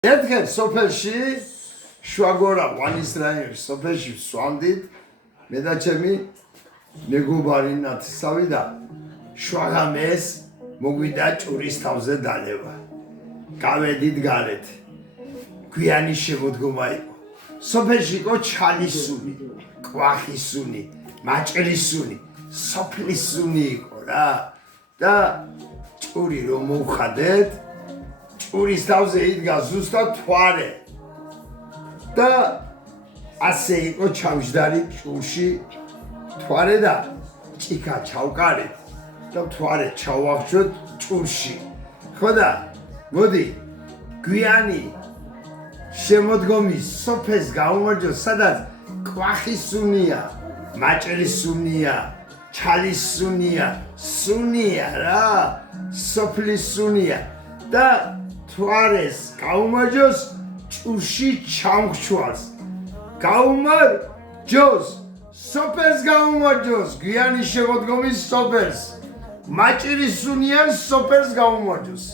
ერთხელ სოფელში შუაგორა ვანის რაიონის სოფელში ვსვამდით მე და ჩემი მეგობარი ნათესავი და შუაღამეს მოგვიდა ჭურის თავზე დალევა. გავედით გარეთ. გვიანი შემოდგომა იყო. სოფელში იყო ჩალის სუნი, კვახის სუნი, მაჭრის სუნი, სოფლის სუნი იყო რა. და ჭური რომ მოვხადეთ ჭურის თავზე იდგა ზუსტად თვარე და ასე იყო ჩამჯდარი ჭურში თვარე და ჭიქა ჩავკარეთ და თვარე ჩავახშოთ ჭურში ხო და მოდი გვიანი შემოდგომის სოფელს გავუმარჯოთ სადაც კვახის სუნია მაჭრის სუნია ჩალის სუნია სუნია რა სოფლის სუნია და თვარეს გაუმარჯოს ჭურში ჩამხშვალს გაუმარჯოს სოფელს გაუმარჯოს გვიანი შემოდგომის სოფელს მაჭრის სუნიან სოფელს გაუმარჯოს